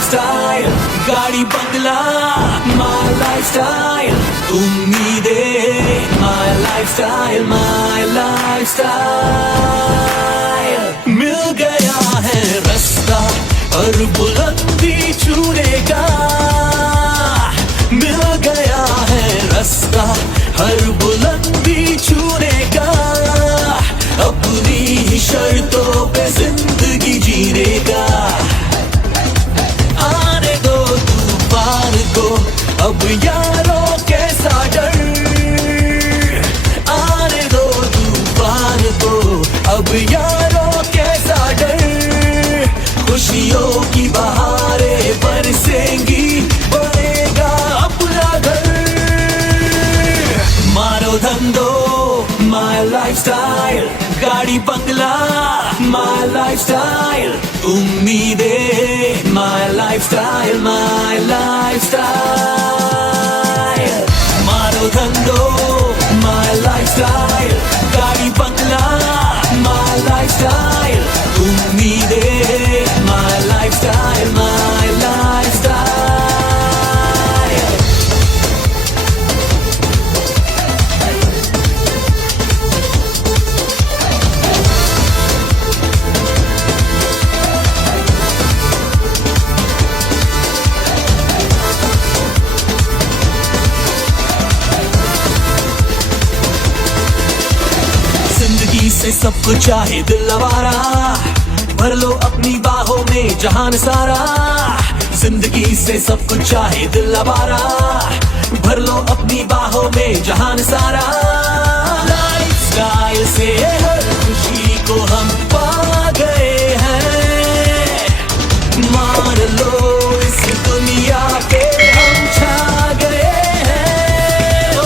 lifestyle, गाड़ी बंगला, my lifestyle, उम्मीदें, my lifestyle, my lifestyle. मिल गया है रास्ता और बुलंदी छूने का, मिल गया है रास्ता हर बुलंदी छूने का, अपनी ही शर्तों पे जिंदगी जीने का. आने दो तूफान को अब यारों कैसा डर, आने दो तूफान को अब यारों कैसा डर, खुशियों की बहारें बरसेंगी, बनेगा अपना घर. मारो धंधो my lifestyle, गाड़ी बंगला my lifestyle, उम्मीदें my lifestyle, my lifestyle. मारो धंधो my lifestyle, गाड़ी बंगला my lifestyle, उम्मीदें my lifestyle, my lifestyle. जिंदगी से सब कुछ चाहे दिल आवारा, भर लो अपनी बाहों में जहान सारा. जिंदगी से सब कुछ चाहे दिल आवारा, भर लो अपनी बाहों में जहान सारा. लाइफस्टाइल से हर खुशी को हम पा गए हैं, मान लो इस दुनिया पे हम छा गए हैं. ओ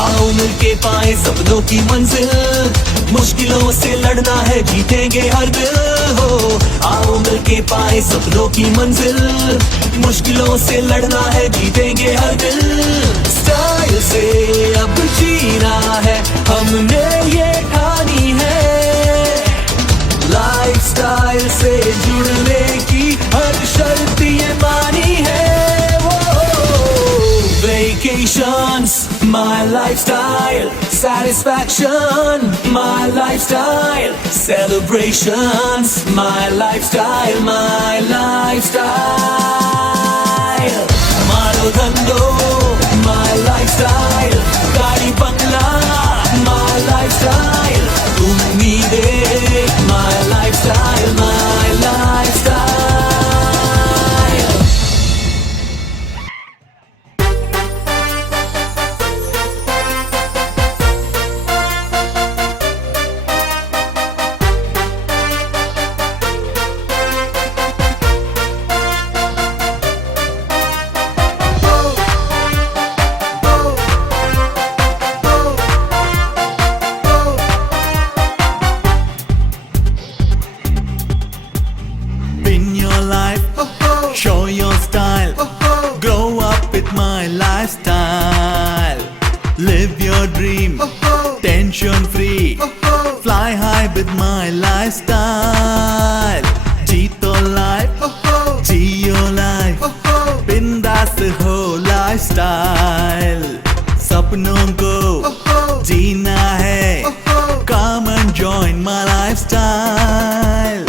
आओ मिलके पाए सपनों की मंजिल, मुश्किलों से लड़ना है जीतेंगे हर दिल. हो आओ मिलके पाए सपनों की मंजिल, मुश्किलों से लड़ना है जीतेंगे हर दिल. स्टाइल से अब जीना है हमने ये ठानी है, लाइफस्टाइल से जुड़ने की हर शर्त ये मानी है. Vacations, my lifestyle, satisfaction, my lifestyle, celebrations, my lifestyle, my lifestyle. Maro dhando, my lifestyle, gaadi bangla, my lifestyle, ummeedin, my lifestyle, my lifestyle. Show your style, grow up with my lifestyle. Live your dream, tension free, fly high with my lifestyle. Jeeto life, Geo life, bindaas ho lifestyle. सपनों को जीना है, come and join my lifestyle.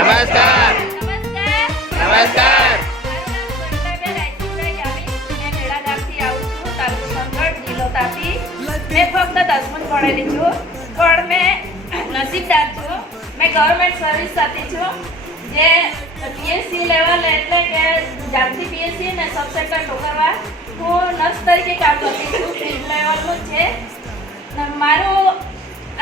નમસ્કાર. નમસ્કાર. મારું નામ ગંટાબેન આઈસુભાઈ ગામી. મેં મેળા ગામથી આવું છું, તાલુકો સંગઠ, જિલ્લો તાપી. મેં ફક્ત 10મું જ ભણેલી છું, પણ મેં નસીબદાર છું. મેં ગવર્મેન્ટ સર્વિસ સાથે છું, જે પીએસસી લેવલ એટલે કે જામથી પીએસસી ને સબ સેન્ટર ટોકરવા હું નર્સ તરીકે કામ કરતી છું. ફિલ્ડ લેવલનું છે. મારું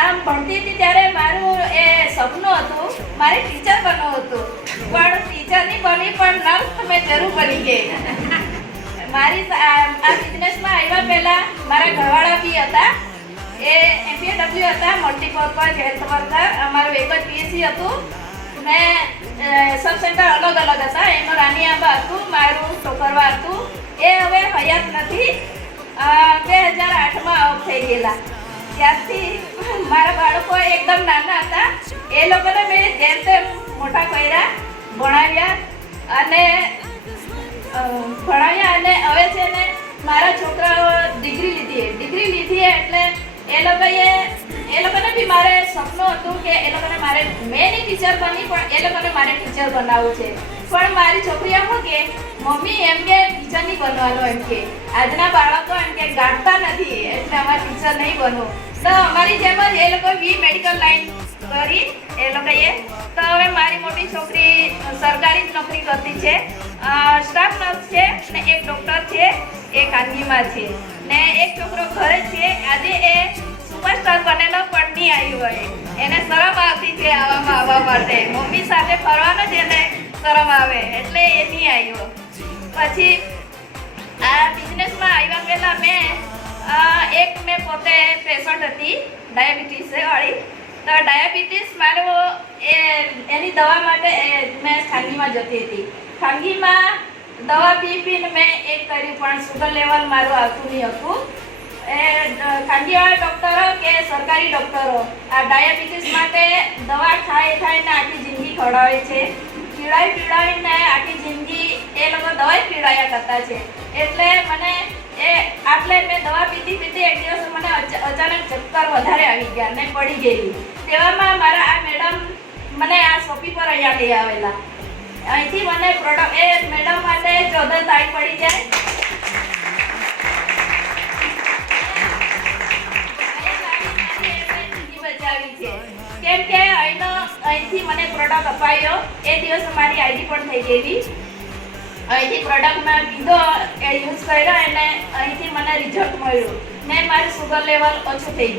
આમ ભણતી હતી ત્યારે મારું એ સપનું હતું મારે ટીચર બનવું હતું, પણ ટીચર નહીં બની પણ નર્સ મેં જરૂર બની ગઈ. મારી આ બિઝનેસમાં આવ્યા પહેલાં મારા ઘરવાળા બી હતા, એ MPW હતા, મલ્ટીપર્પઝ હેલ્થ વર્કર. અમારું એક જ પીએસસી હતું. મેં સબ સેન્ટર અલગ અલગ હતા. એનું રાનીઆંબા હતું, મારું ટોકરવા હતું. એ હવે હયાત નથી. 2008માં ઓફ થઈ ગયેલા. ત્યારથી મારા બાળકો એકદમ નાના હતા. એ લોકોને મેં જેમ તેમ મોટા કર્યા, ભણાવ્યા અને હવે છે ને મારા છોકરાઓ ડિગ્રી લીધી એટલે એ લોકોને બી મારે સપનું હતું કે એ લોકોને મારે મેં નહીં ટીચર બની પણ એ લોકોને મારે ટીચર બનાવવું છે. પણ મારી છોકરીઓ શું કે મમ્મી એમ કે ટીચર નહીં બનવાનું, એમ કે આજના બાળકો એમ કે ગાંઠતા નથી એટલે અમારે ટીચર નહીં બનવું. તો અમારી જેમ જ એ લોકો બી મેડિકલ લાઈન કરી એ લોકોએ. તો હવે મારી મોટી છોકરી સરકારી જ નોકરી કરતી છે, સ્ટાફ નર્સ છે ને એક ડૉક્ટર છે, એ ખાનગીમાં છે ને એક છોકરો ઘરે છે. આજે એ સુપરસ્ટાર બનેલો પણ નહીં આવ્યો હોય, એને શરમ આવતી છે આવવા માટે. મમ્મી સાથે ફરવાનો જ એને શરમ આવે એટલે એ નહીં આવ્યો. પછી આ બિઝનેસમાં આવ્યા પહેલાં મેં પોતે પેશન્ટ હતી ડાયાબિટીસ વાળી. તો ડાયાબિટીસ એની દવા માટે મેં ખાનગીમાં જતી હતી. ખાનગીમાં દવા પીને મેં એક કર્યું પણ સુગર લેવલ મારું આવતું નહીં હતું. એ ખાનગીવાળા ડૉક્ટરો કે સરકારી ડૉક્ટરો આ ડાયાબિટીસ માટે દવા ખાઈને આખી જિંદગી ખવડાવે છે. પીવડાવીને આખી જિંદગી એ લોકો દવા જ પીવડાવ્યા કરતા છે. એટલે મને મેં દવા પીતી એક દિવસ મને અચાનક ચક્કર વધારે આવી ગયા ને પડી ગયેલી. તેવામાં મારા આ મેડમ મને આ શોપી પર અહીંયા લઈ આવેલા. અહીંથી મને પ્રોડક્ટ એ મેડમ માટે જોરદાર તાળી પડી જાય. કેમ કે અહીંથી મને પ્રોડક્ટ અપાયો એ દિવસ મારી આઈડી પણ થઈ ગયેલી. અહીંથી પ્રોડક્ટ મેં લીધો, એ યુઝ કર્યો અને અહીંથી મને રિઝલ્ટ મળ્યું ને મારું સુગર લેવલ ઓછું થઈ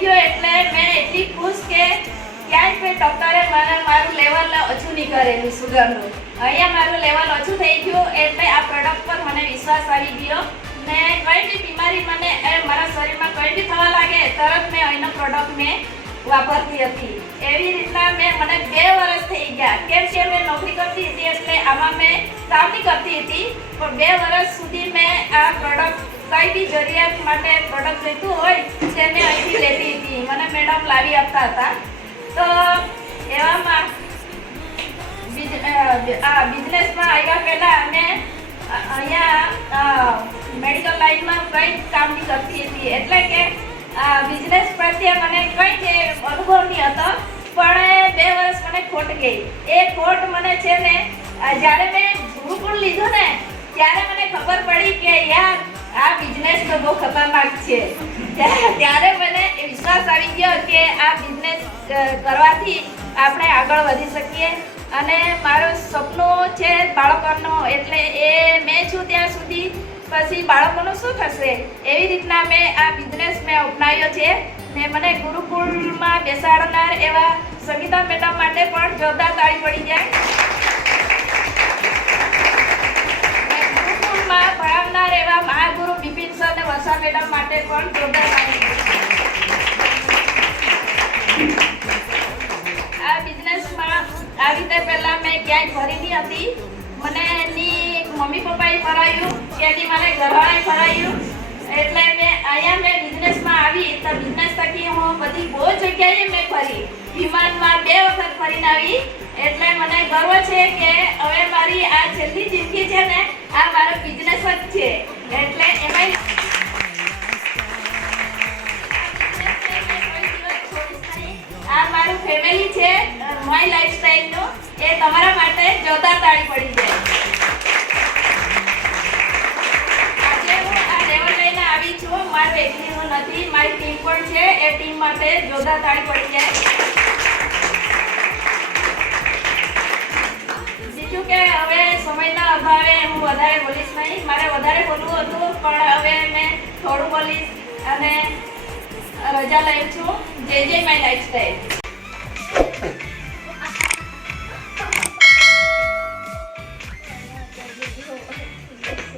ગયું એટલે મેં એટલી ખુશ કે ક્યાંય કોઈ ડૉક્ટરે મારું લેવલ ઓછું નહીં કરેલું સુગરનું. અહીંયા મારું લેવલ ઓછું થઈ ગયું એટલે આ પ્રોડક્ટ પર મને વિશ્વાસ આવી ગયો ને કંઈ બી બીમારી મને મારા શરીરમાં કંઈ બી થવા લાગે તરત મેં અહીંનો પ્રોડક્ટ મેં વાપરતી હતી. એવી રીતના મને 2 વર્ષ થઈ ગયા. કેમ કે મેં નોકરી કરતી હતી એટલે આમાં મેં કામ નહીં કરતી હતી, પણ 2 વર્ષ સુધી મેં આ પ્રોડક્ટ કંઈ બી જરૂરિયાત માટે પ્રોડક્ટ લેતું હોય તે મેં અહીંથી લેતી હતી. મને મેડમ લાવી આપતા હતા. તો એવામાં આ બિઝનેસમાં આવ્યા પહેલાં અમે અહીંયા મેડિકલ લાઈનમાં કંઈ કામ નહીં કરતી હતી. એટલે કે બિઝનેસ પ્રત્યે મને કંઈ જ અનુભવ નહીં હતો. પણ 2 વર્ષ મને ખોટ ગઈ. એ ખોટ મને છે ને જ્યારે મેં ગુરુકુળ લીધું ને ત્યારે મને ખબર પડી કે યાર આ બિઝનેસ તો બહુ ખતરનાક છે. ત્યારે મને વિશ્વાસ આવી ગયો કે આ બિઝનેસ કરવાથી આપણે આગળ વધી શકીએ. અને મારું સપનું છે બાળકોનું, એટલે એ મેં છું ત્યાં સુધી પછી બાળકોનું શું થશે એવી રીતના મેં આ બિઝનેસ મેં અપનાવ્યો છે. ને મને ગુરુકુળમાં બેસાડનાર એવા સંગીતા મેડમ માટે પણ જોરદાર તાળી પડી જાય. ગુરુકુળમાં ભણાવનાર એવા મહાગુરુ બિપિન સર અને વર્ષા મેડમ માટે પણ જોરદાર તાળી. આ બિઝનેસમાં આ રીતે પહેલાં મેં ક્યાંય ભરી નહીં હતી. મને એની મમ્મી પપ્પાએ ફરાયું કે એની મને ઘરવાળાએ ફરાયું. એટલે મેં બિઝનેસમાં આવી તો બિઝનેસ થકી હું બધી બહુ જગ્યાએ મેં ફરી. વિમાનમાં 2 વખત ફરીને આવી. એટલે મને ગર્વ છે કે હવે મારી આ છેલ્લી જિંદગી છે ને આ મારો બિઝનેસ જ છે. એટલે એમાં આ મારું ફેમિલી છે, માય લાઈફસ્ટાઈલ એ તમારા માટે જોરદાર તાળી પડી જાય. આજે હું આ લેવલ લઈને આવી છું. મારું એકલીનું નથી, મારી ટીમ પણ છે. એ ટીમ માટે જોરદાર તાળી પડી જાય. બીજું કે હવે સમયના અભાવે હું વધારે બોલીશ નહીં. મારે વધારે બોલવું હતું પણ હવે મેં થોડું બોલીશ અને રજા લઈ છું. જય જય માય લાઈફસ્ટાઈલ.